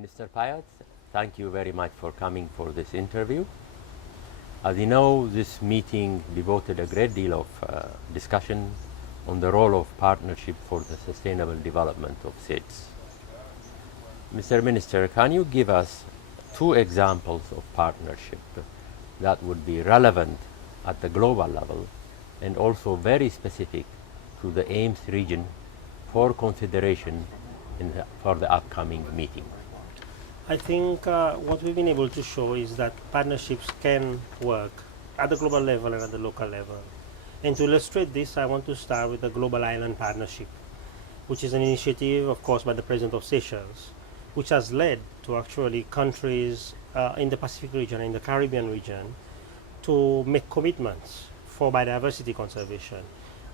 Minister Payet, thank you very much for coming for this interview. As you know, this meeting devoted a great deal of discussion on the role of partnership for the sustainable development of SIDS. Mr. Minister, can you give us 2 examples of partnership that would be relevant at the global level and also very specific to the AIMS region for consideration for the upcoming meeting? I think what we've been able to show is that partnerships can work at the global level and at the local level. And to illustrate this, I want to start with the Global Island Partnership, which is an initiative, of course, by the President of Seychelles, which has led to actually countries in the Pacific region, in the Caribbean region, to make commitments for biodiversity conservation,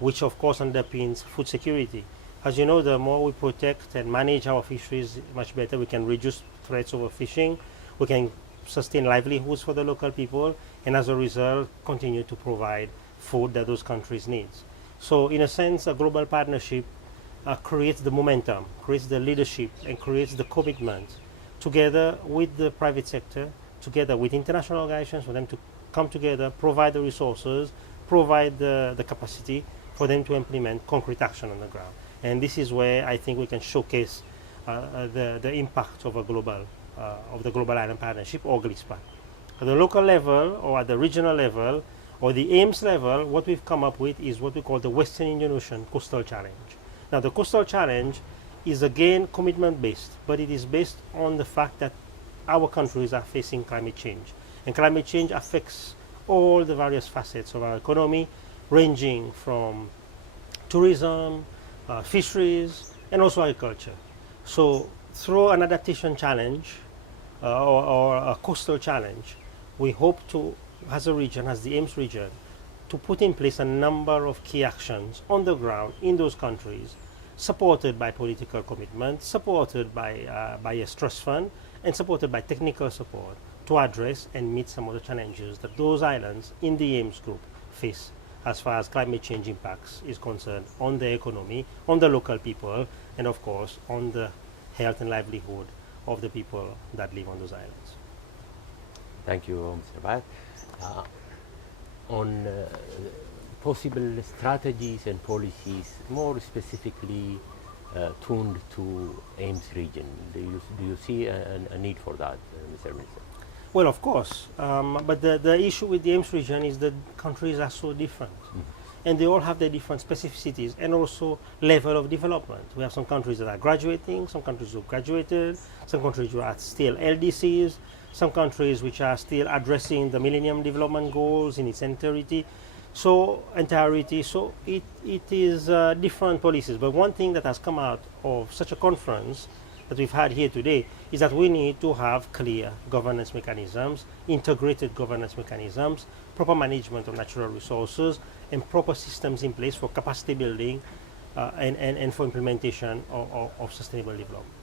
which of course underpins food security. As you know, the more we protect and manage our fisheries much better, we can reduce threats of overfishing, we can sustain livelihoods for the local people, and as a result continue to provide food that those countries need. So in a sense, a global partnership creates the momentum, creates the leadership, and creates the commitment together with the private sector, together with international organizations, for them to come together, provide the resources, provide the capacity for them to implement concrete action on the ground. And this is where I think we can showcase the impact of the Global Island Partnership, or GLISPA. At the local level, or at the regional level, or the AIMS level, what we've come up with is what we call the Western Indian Ocean Coastal Challenge. Now, the Coastal Challenge is again commitment based, but it is based on the fact that our countries are facing climate change. And climate change affects all the various facets of our economy, ranging from tourism, fisheries, and also agriculture. So through an adaptation challenge or a coastal challenge, we hope to, as a region, as the AIMS region, to put in place a number of key actions on the ground in those countries, supported by political commitment, supported by a trust fund, and supported by technical support to address and meet some of the challenges that those islands in the AIMS group face as far as climate change impacts is concerned on the economy, on the local people, and of course on the health and livelihood of the people that live on those islands. Thank you, Mr. Payet. On possible strategies and policies more specifically tuned to AIMS region, do you see a need for that, Mr. Minister? Well, of course, but the issue with the AIMS region is that countries are so different, and they all have their different specificities and also level of development. We have some countries that are graduating, some countries who graduated, some countries who are still LDCs, some countries which are still addressing the Millennium Development Goals in its entirety. So it is different policies. But one thing that has come out of such a conference that we've had here today is that we need to have clear governance mechanisms, integrated governance mechanisms, proper management of natural resources, and proper systems in place for capacity building and for implementation of sustainable development.